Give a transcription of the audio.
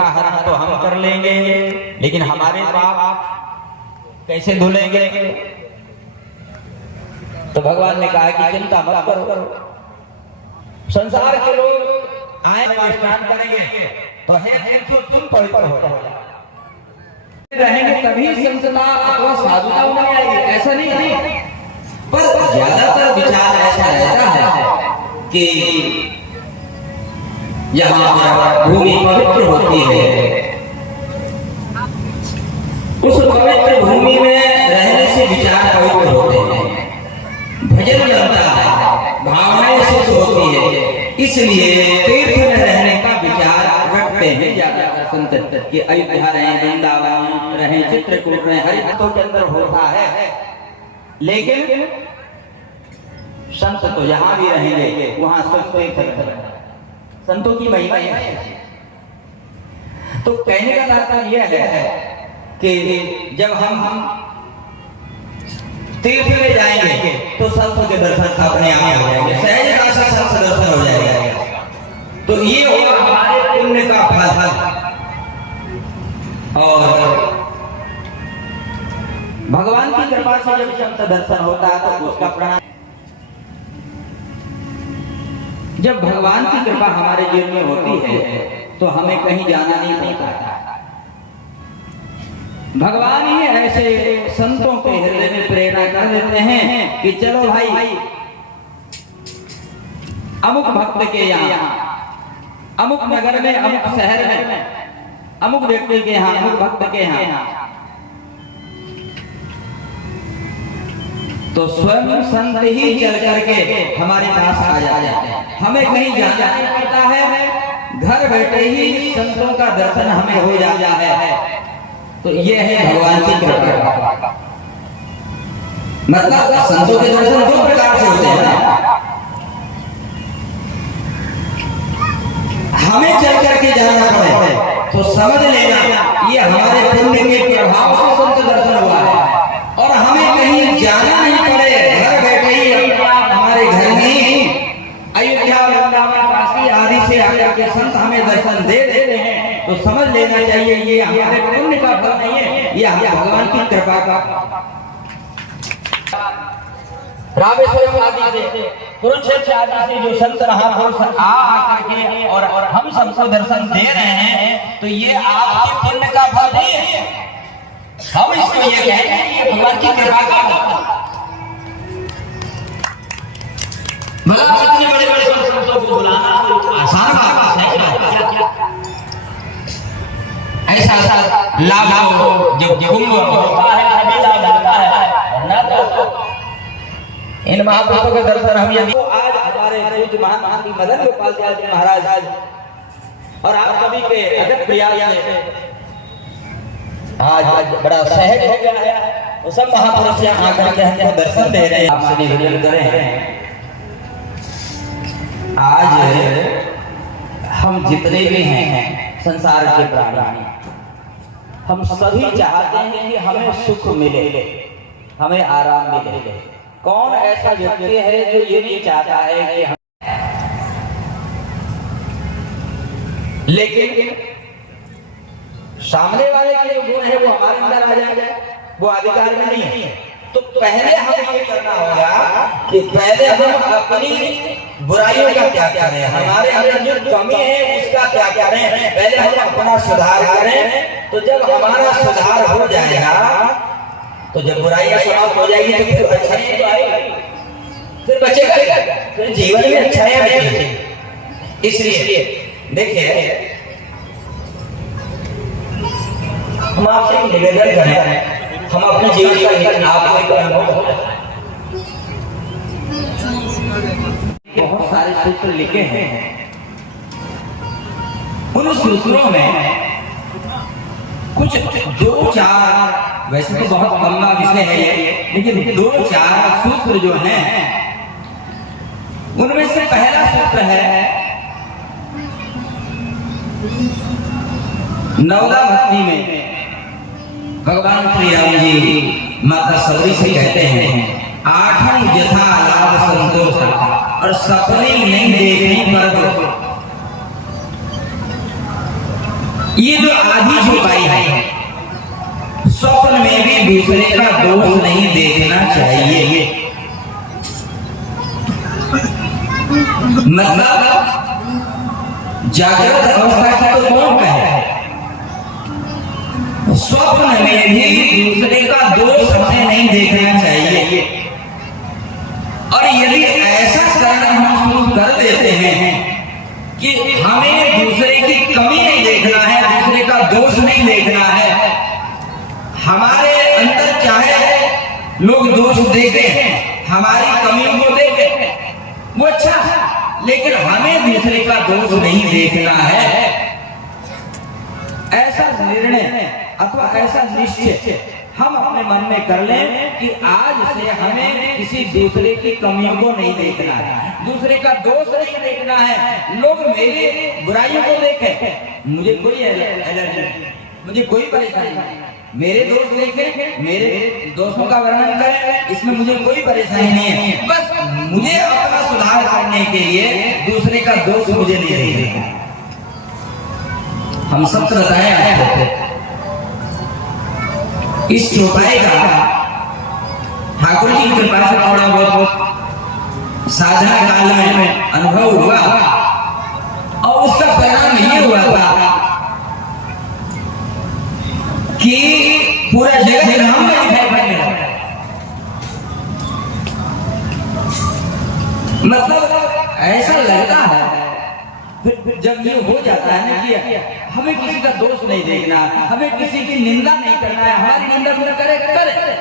उसका हरण तो हम कर लेंगे, लेकिन हमारे पाप कैसे धुलेंगे? तो भगवान ने कहा कि चिंता मत करो, संसार के लोग आए स्नान करेंगे तो है तो तुम पवित्र हो रहेंगे, तभी संतता अथवा साधुता में आएगी। ऐसा नहीं, पर ज्यादातर विचार ऐसा रहता है कि यहाँ पर भूमि पवित्र होती है, उस पवित्र भूमि में रहने से विचार पवित्र होते हैं, भजन बनता है, भावनाएं शुद्ध होती है, इसलिए तीर्थ में रहने का विचार रखते हैं ज्यादातर संत कि अयोध्या रहे, वृंदावन रहे, चित्रकूट रहे, हर हाथों के अंदर होता है। लेकिन संत तो यहाँ भी रहेंगे, वहां संतों की महिमा है। तो कहने का तात्पर्य यह है कि जब हम तीर्थ में जाएंगे तो संतों के दर्शन अपने आप हो जाएंगे, सहजता से संत दर्शन हो जाएगा। तो ये होगा हमारे पुण्य का फल। और भगवान की कृपा से जब संत दर्शन होता है तो उसका प्रणाम। जब भगवान की कृपा हमारे जीवन में होती है तो हमें कहीं जाना नहीं पड़ता। भगवान ही ऐसे संतों के हृदय में प्रेरणा कर देते हैं कि चलो भाई, अमुक भक्त के यहाँ, अमुक नगर में, अमुक शहर में, अमुक व्यक्ति के यहाँ, अमुक भक्त के यहाँ, तो स्वयं संत ही चल करके हमारे पास आ जाते हैं। हमें कहीं जाना नहीं पड़ता है, घर बैठे ही संतों का दर्शन हमें हो जाता है। तो ये है भगवान की कृपा। मतलब संतों के दर्शन दो प्रकार से होते हैं ना, हमें चल करके जाना पड़े तो समझ लेना ये हमारे पुण्य के प्रभाव से संत दर्शन हुआ है, और हमें कहीं जाना नहीं पड़े, घर बैठे ही हमारे घर में ही अयोध्या, वृंदावन, काशी आदि से आकर के संत हमें दर्शन दे देते हैं, तो समझ लेना चाहिए ये हमारे पुण्य का फल नहीं है, ये भगवान की कृपा का। रामेश्वरम आदि से, कुरुक्षेत्र आदि से जो संत महापुरुष आ करके और हम सबको दर्शन दे रहे हैं, तो ये आपके पुण्य का फल नहीं है। हम इसको ये कहते हैं ये भगवान की कृपा का फल। मतलब इतने बड़े-बड़े संतों को बुलाना आसान बात है। ऐसा लाभ जो कुंभ होता है तभी लाभ होता है, ना तो इन महापुरुषों के दर्शन हम यदि आज हमारे पूज्य महान मदन गोपाल जी महाराज और आप सभी के अगत प्रयास से आज बड़ा सहज हो गया है, तो सब महापुरुष यहाँ आकर के हमको दर्शन दे रहे हैं। आपसे निवेदन करें, आज हम जितने भी हैं संसार के प्राणी, हम सभी चाहते हैं कि हमें सुख मिले, हमें आराम मिले। कौन ऐसा व्यक्ति है जो ये नहीं चाहता है कि हम, लेकिन सामने वाले के जो गुण है वो हमारे अंदर आ जाए, वो अधिकार में नहीं है। तो पहले हमें ये करना होगा कि पहले हम अपनी बुराइयों का त्याग करें, हमारे अंदर जो कमी है उसका त्याग करें, पहले हम अपना सुधार करें। तो जब हमारा सुधार हो जाएगा, तो जब बुराइयां समाप्त हो जाएगी तो फिर अच्छाई तो आएगी, फिर बचेगा, फिर जीवन में अच्छाई बचेगी। इसलिए देखिए, हम आपसे निवेदन करें, हम अपने जीवन का आपको बहुत सारे सूत्र लिखे हैं, उन सूत्रों में कुछ दो चार, वैसे तो बहुत लंबा विषय है ये, लेकिन दो चार सूत्र जो हैं, उनमें से पहला सूत्र है नवदा भक्ति में भगवान श्री राम जी माता सौरी से कहते हैं, आठम यथा लाभ संतोष और सपने नहीं देखने पर। ये जो आधी छुपाई है, स्वप्न में भी दूसरे का दोष नहीं देखना चाहिए। मतलब जागृत अवस्था की तो कौन कहे, स्वप्न में भी दूसरे का दोष हमें नहीं देखना चाहिए। और यदि ऐसा करना हम शुरू कर देते हैं कि हमें दूसरे की कमी नहीं देखना है, दूसरे का दोष नहीं देखना है, हमारे अंदर चाहे लोग दोष देखें, हमारी कमियों को देखें, वो अच्छा, लेकिन हमें दूसरे का दोष नहीं देखना है, ऐसा निर्णय अथवा ऐसा निश्चय हम अपने मन में कर लें कि आज से हमें किसी दूसरे की कमियों को नहीं देखना है, दूसरे का दोष नहीं देखना है। लोग मेरी बुराइयों को देखें, मुझे कोई एलर्जी नहीं, मुझे कोई परेशानी नहीं, मेरे दोस्त देखें, मेरे दोस्तों का वर्णन करें, इसमें मुझे कोई परेशानी नहीं है। बस मुझे अपना सुधार करने के लिए दूसरे का दोष मुझे नहीं देखना। हम सब बताएं आपको इस चौपाई का ठाकुर जी की कृपा से थोड़ा बहुत साधना काल में अनुभव हुआ और उसका परिणाम ये हुआ था कि पूरा जगत हम में दिखाई पड़ने लगा। मतलब ऐसा लगता है फिर जब ये हो जाता है ना कि हमें किसी का दोष नहीं देखना, हमें किसी की निंदा नहीं करना है, हमारी निंदा कोई करे करे